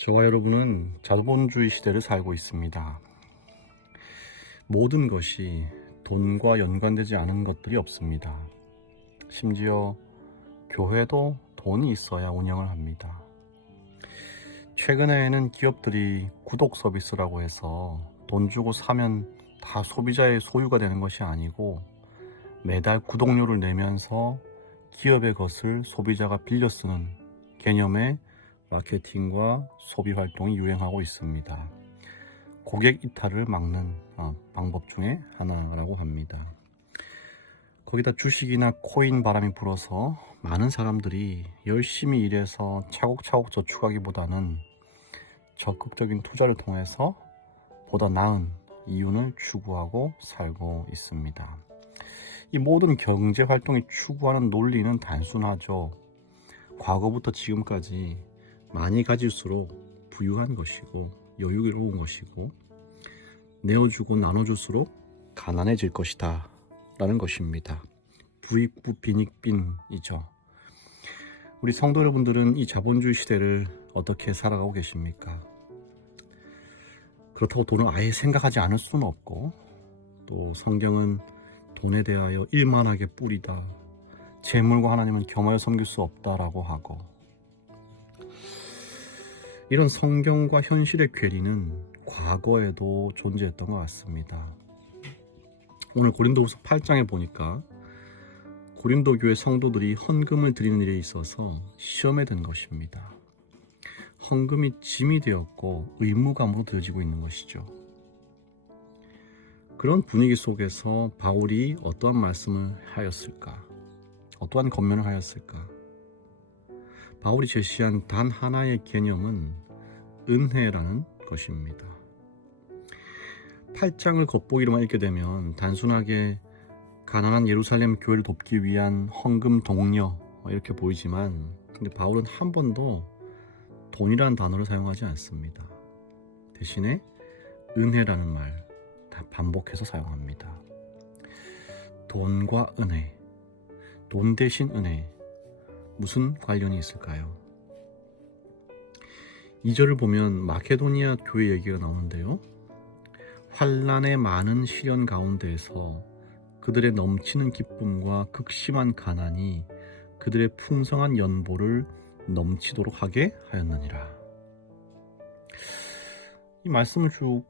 저와 여러분은 자본주의 시대를 살고 있습니다. 모든 것이 돈과 연관되지 않은 것들이 없습니다. 심지어 교회도 돈이 있어야 운영을 합니다. 최근에는 기업들이 구독 서비스라고 해서 돈 주고 사면 다 소비자의 소유가 되는 것이 아니고 매달 구독료를 내면서 기업의 것을 소비자가 빌려 쓰는 개념의 마케팅과 소비 활동이 유행하고 있습니다. 고객 이탈을 막는 방법 중에 하나라고 합니다. 거기다 주식이나 코인 바람이 불어서 많은 사람들이 열심히 일해서 차곡차곡 저축하기보다는 적극적인 투자를 통해서 보다 나은 이윤을 추구하고 살고 있습니다. 이 모든 경제 활동이 추구하는 논리는 단순하죠. 과거부터 지금까지 많이 가질수록 부유한 것이고 여유로운 것이고 내어주고 나눠줄수록 가난해질 것이다 라는 것입니다. 부익부 빈익빈이죠. 우리 성도 여러분들은 이 자본주의 시대를 어떻게 살아가고 계십니까? 그렇다고 돈을 아예 생각하지 않을 수는 없고, 또 성경은 돈에 대하여 일만하게 뿌리다, 재물과 하나님은 겸하여 섬길 수 없다라고 하고, 이런 성경과 현실의 괴리는 과거에도 존재했던 것 같습니다. 오늘 고린도후서 8장에 보니까 고린도 교회 성도들이 헌금을 드리는 일에 있어서 시험에 든 것입니다. 헌금이 짐이 되었고 의무감으로 되어지고 있는 것이죠. 그런 분위기 속에서 바울이 어떠한 말씀을 하였을까? 어떠한 권면을 하였을까? 바울이 제시한 단 하나의 개념은 은혜라는 것입니다. 8장을 겉보기로만 읽게 되면 단순하게 가난한 예루살렘 교회를 돕기 위한 헌금 독려 이렇게 보이지만, 근데 바울은 한 번도 돈이라는 단어를 사용하지 않습니다. 대신에 은혜라는 말 다 반복해서 사용합니다. 돈과 은혜, 돈 대신 은혜, 무슨 관련이 있을까요? 2절을 보면 마케도니아 교회 얘기가 나오는데요. 환난의 많은 시련 가운데에서 그들의 넘치는 기쁨과 극심한 가난이 그들의 풍성한 연보를 넘치도록 하게 하였느니라. 이 말씀을 쭉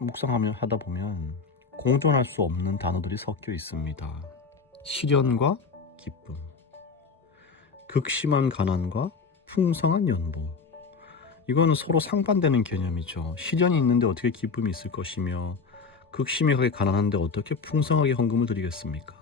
묵상하다 보면 공존할 수 없는 단어들이 섞여 있습니다. 시련과 기쁨, 극심한 가난과 풍성한 연보. 이거는 서로 상반되는 개념이죠. 시련이 있는데 어떻게 기쁨이 있을 것이며, 극심하게 가난한데 어떻게 풍성하게 헌금을 드리겠습니까?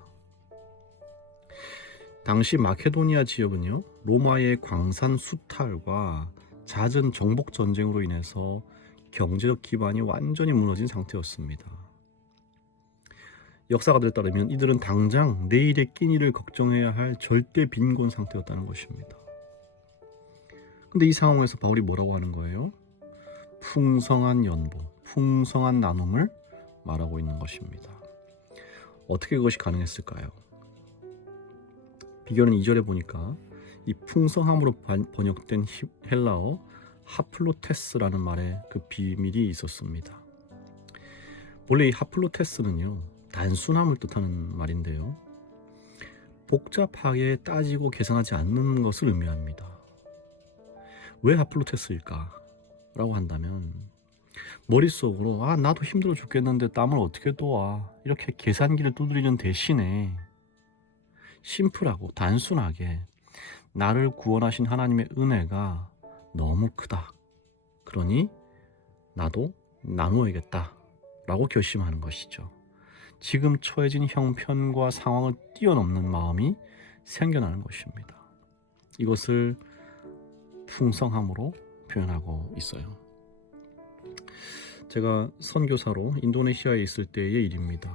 당시 마케도니아 지역은요, 로마의 광산 수탈과 잦은 정복 전쟁으로 인해서 경제적 기반이 완전히 무너진 상태였습니다. 역사가들에 따르면 이들은 당장 내일의 끼니를 걱정해야 할 절대 빈곤 상태였다는 것입니다. 근데 이 상황에서 바울이 뭐라고 하는 거예요? 풍성한 연보, 풍성한 나눔을 말하고 있는 것입니다. 어떻게 그것이 가능했을까요? 비교는 2절에 보니까 이 풍성함으로 번역된 헬라어 하플로테스라는 말에 그 비밀이 있었습니다. 원래 이 하플로테스는요, 단순함을 뜻하는 말인데요, 복잡하게 따지고 계산하지 않는 것을 의미합니다. 왜 하플로테스일까? 라고 한다면, 머릿속으로 나도 힘들어 죽겠는데 땀을 어떻게 도와, 이렇게 계산기를 두드리는 대신에 심플하고 단순하게 나를 구원하신 하나님의 은혜가 너무 크다, 그러니 나도 나누어야겠다 라고 결심하는 것이죠. 지금 처해진 형편과 상황을 뛰어넘는 마음이 생겨나는 것입니다. 이것을 풍성함으로 표현하고 있어요. 제가 선교사로 인도네시아에 있을 때의 일입니다.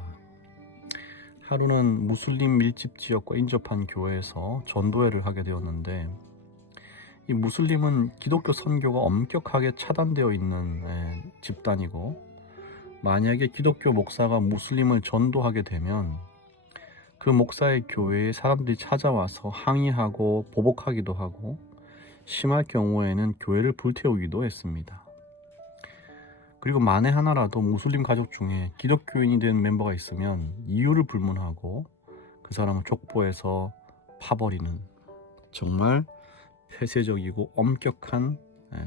하루는 무슬림 밀집 지역과 인접한 교회에서 전도회를 하게 되었는데, 이 무슬림은 기독교 선교가 엄격하게 차단되어 있는 집단이고, 만약에 기독교 목사가 무슬림을 전도하게 되면 그 목사의 교회에 사람들이 찾아와서 항의하고 보복하기도 하고, 심할 경우에는 교회를 불태우기도 했습니다. 그리고 만에 하나라도 무슬림 가족 중에 기독교인이 된 멤버가 있으면 이유를 불문하고 그 사람을 족보에서 파버리는 정말 폐쇄적이고 엄격한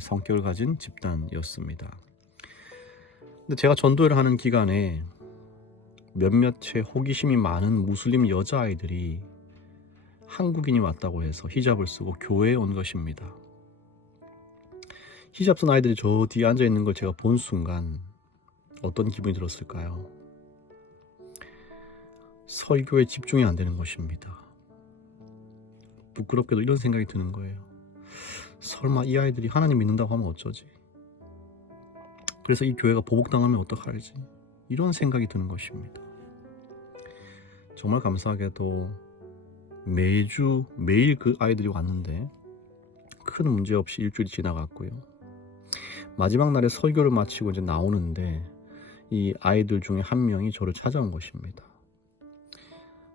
성격을 가진 집단이었습니다. 근데 제가 전도를 하는 기간에 몇몇의 호기심이 많은 무슬림 여자아이들이 한국인이 왔다고 해서 히잡을 쓰고 교회에 온 것입니다. 히잡 쓴 아이들이 저 뒤에 앉아 있는 걸 제가 본 순간 어떤 기분이 들었을까요? 설교에 집중이 안 되는 것입니다. 부끄럽게도 이런 생각이 드는 거예요. 설마 이 아이들이 하나님 믿는다고 하면 어쩌지? 그래서 이 교회가 보복당하면 어떡하지? 이런 생각이 드는 것입니다. 정말 감사하게도 매일 그 아이들이 왔는데 큰 문제 없이 일주일이 지나갔고요. 마지막 날에 설교를 마치고 이제 나오는데 이 아이들 중에 한 명이 저를 찾아온 것입니다.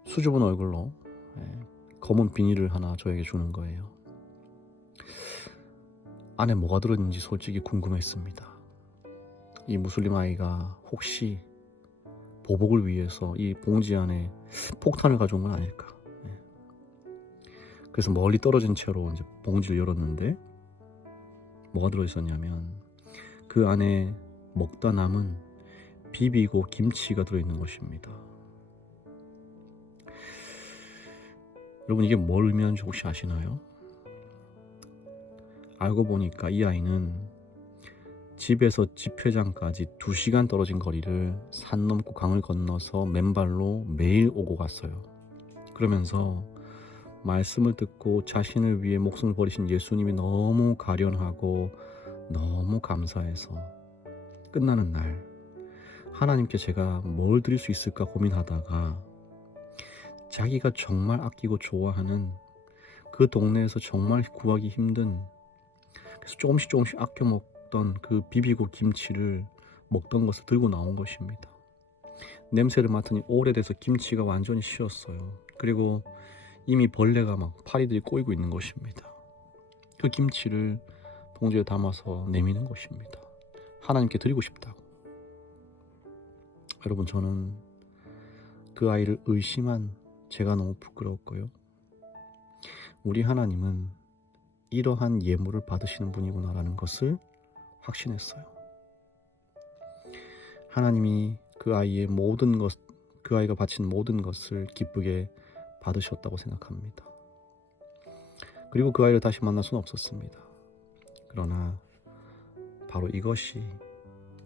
수줍은 얼굴로 검은 비닐을 하나 저에게 주는 거예요. 안에 뭐가 들었는지 솔직히 궁금했습니다. 이 무슬림 아이가 혹시 보복을 위해서 이 봉지 안에 폭탄을 가져온 건 아닐까. 그래서 멀리 떨어진 채로 이제 봉지를 열었는데 뭐가 들어있었냐면 그 안에 먹다 남은 비비고 김치가 들어있는 것입니다. 여러분, 이게 뭘 의미하는지 혹시 아시나요? 알고 보니까 이 아이는 집에서 집회장까지 2시간 떨어진 거리를 산 넘고 강을 건너서 맨발로 매일 오고 갔어요. 그러면서 말씀을 듣고 자신을 위해 목숨을 버리신 예수님이 너무 가련하고 너무 감사해서 끝나는 날 하나님께 제가 뭘 드릴 수 있을까 고민하다가 자기가 정말 아끼고 좋아하는 그 동네에서 정말 구하기 힘든, 그래서 조금씩 아껴 먹던 그 비비고 김치를 먹던 것을 들고 나온 것입니다. 냄새를 맡으니 오래돼서 김치가 완전히 식었어요. 그리고 이미 벌레가 막 파리들이 꼬이고 있는 것입니다. 그 김치를 봉지에 담아서 내미는 것입니다. 하나님께 드리고 싶다고. 여러분, 저는 그 아이를 의심한 제가 너무 부끄러웠고요. 우리 하나님은 이러한 예물을 받으시는 분이구나라는 것을 확신했어요. 하나님이 그 아이의 모든 것, 그 아이가 바친 모든 것을 기쁘게 받으셨다고 생각합니다. 그리고 그 아이를 다시 만날 수는 없었습니다. 그러나 바로 이것이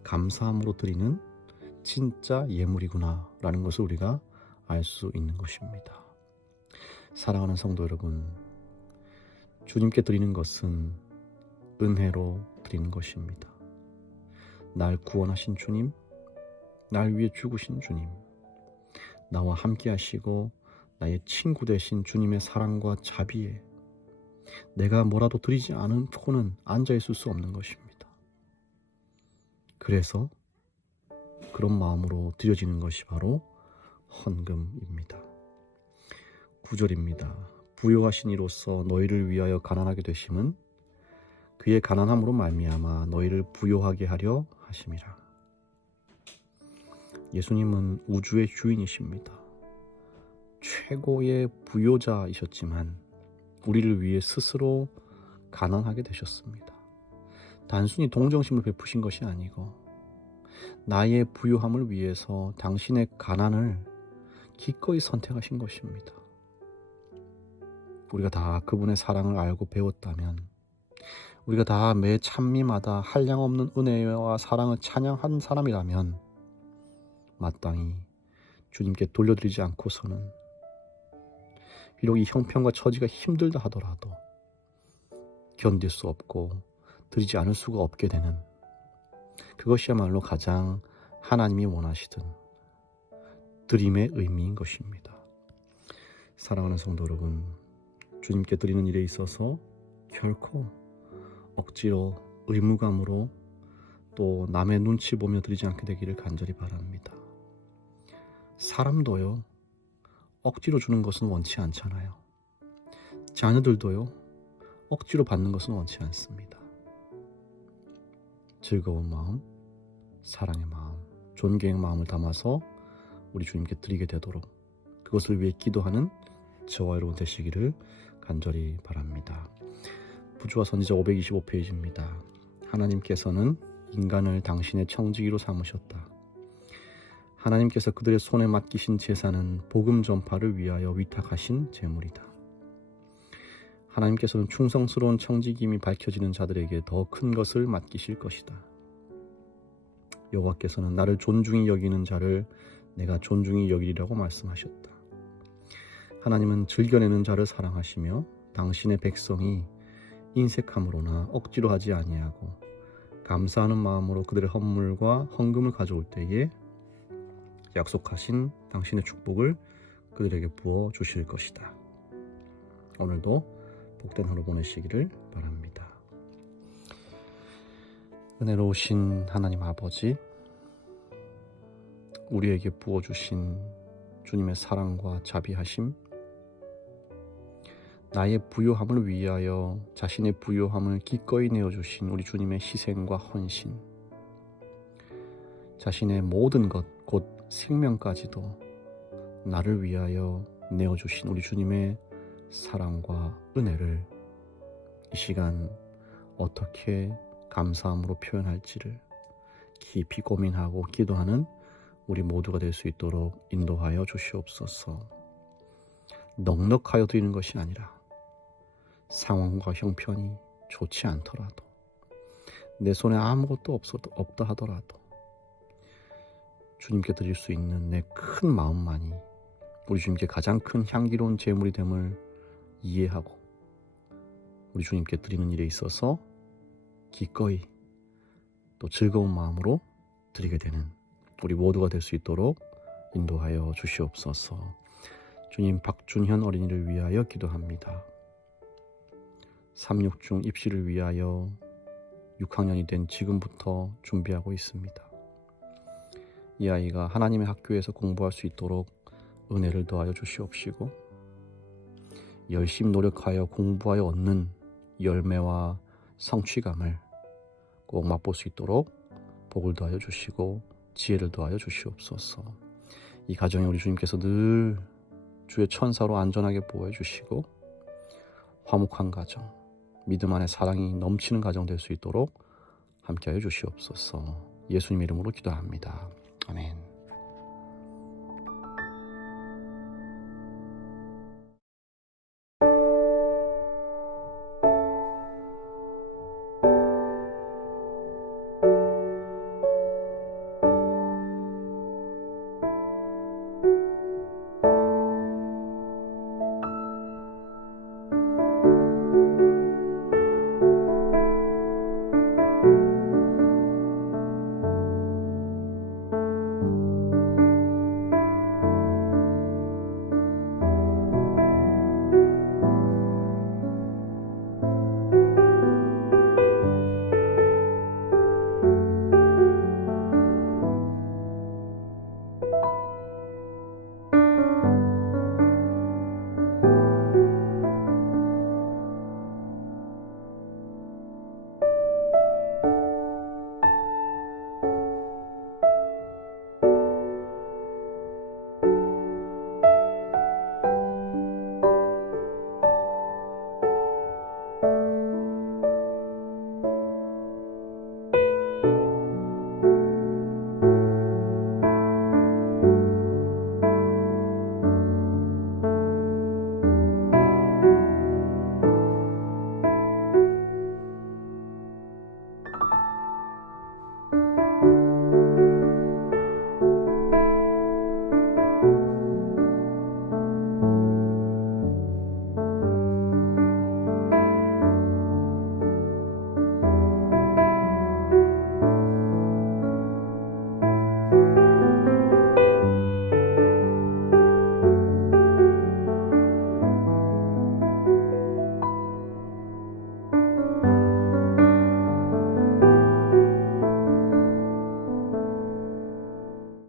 감사함으로 드리는 진짜 예물이구나 라는 것을 우리가 알 수 있는 것입니다. 사랑하는 성도 여러분, 주님께 드리는 것은 은혜로 드리는 것입니다. 날 구원하신 주님, 날 위해 죽으신 주님, 나와 함께 하시고 나의 친구 되신 주님의 사랑과 자비에 내가 뭐라도 드리지 않고는 앉아있을 수 없는 것입니다. 그래서 그런 마음으로 드려지는 것이 바로 헌금입니다. 9절입니다. 부요하신 이로써 너희를 위하여 가난하게 되심은 그의 가난함으로 말미암아 너희를 부요하게 하려 하심이라. 예수님은 우주의 주인이십니다. 최고의 부요자이셨지만 우리를 위해 스스로 가난하게 되셨습니다. 단순히 동정심을 베푸신 것이 아니고 나의 부요함을 위해서 당신의 가난을 기꺼이 선택하신 것입니다. 우리가 다 그분의 사랑을 알고 배웠다면, 우리가 다 매 찬미마다 한량없는 은혜와 사랑을 찬양한 사람이라면 마땅히 주님께 돌려드리지 않고서는 비록 이 형편과 처지가 힘들다 하더라도 견딜 수 없고 드리지 않을 수가 없게 되는, 그것이야말로 가장 하나님이 원하시던 드림의 의미인 것입니다. 사랑하는 성도 여러분, 주님께 드리는 일에 있어서 결코 억지로 의무감으로 또 남의 눈치 보며 드리지 않게 되기를 간절히 바랍니다. 사람도요, 억지로 주는 것은 원치 않잖아요. 자녀들도요, 억지로 받는 것은 원치 않습니다. 즐거운 마음, 사랑의 마음, 존경의 마음을 담아서 우리 주님께 드리게 되도록 그것을 위해 기도하는 저와 여러분 되시기를 간절히 바랍니다. 부조와 선지자 525페이지입니다. 하나님께서는 인간을 당신의 청지기로 삼으셨다. 하나님께서 그들의 손에 맡기신 제사는 복음 전파를 위하여 위탁하신 제물이다. 하나님께서는 충성스러운 청지기임이 밝혀지는 자들에게 더 큰 것을 맡기실 것이다. 여호와께서는 나를 존중히 여기는 자를 내가 존중히 여기리라고 말씀하셨다. 하나님은 즐겨내는 자를 사랑하시며 당신의 백성이 인색함으로나 억지로 하지 아니하고 감사하는 마음으로 그들의 헌물과 헌금을 가져올 때에 약속하신 당신의 축복을 그들에게 부어 주실 것이다. 오늘도 복된 하루 보내시기를 바랍니다. 은혜로우신 하나님 아버지, 우리에게 부어주신 주님의 사랑과 자비하심, 나의 부요함을 위하여 자신의 부요함을 기꺼이 내어주신 우리 주님의 희생과 헌신, 자신의 모든 것, 곧 생명까지도 나를 위하여 내어주신 우리 주님의 사랑과 은혜를 이 시간 어떻게 감사함으로 표현할지를 깊이 고민하고 기도하는 우리 모두가 될 수 있도록 인도하여 주시옵소서. 넉넉하여 드리는 것이 아니라 상황과 형편이 좋지 않더라도 내 손에 아무것도 없다 하더라도 주님께 드릴 수 있는 내 큰 마음만이 우리 주님께 가장 큰 향기로운 제물이 됨을 이해하고 우리 주님께 드리는 일에 있어서 기꺼이 또 즐거운 마음으로 드리게 되는 우리 모두가 될 수 있도록 인도하여 주시옵소서. 주님, 박준현 어린이를 위하여 기도합니다. 3.6중 입시를 위하여 6학년이 된 지금부터 준비하고 있습니다. 이 아이가 하나님의 학교에서 공부할 수 있도록 은혜를 더하여 주시옵시고 열심히 노력하여 공부하여 얻는 열매와 성취감을 꼭 맛볼 수 있도록 복을 더하여 주시고 지혜를 더하여 주시옵소서. 이 가정에 우리 주님께서 늘 주의 천사로 안전하게 보호해 주시고 화목한 가정, 믿음 안에 사랑이 넘치는 가정 될 수 있도록 함께하여 주시옵소서. 예수님 이름으로 기도합니다. 아멘.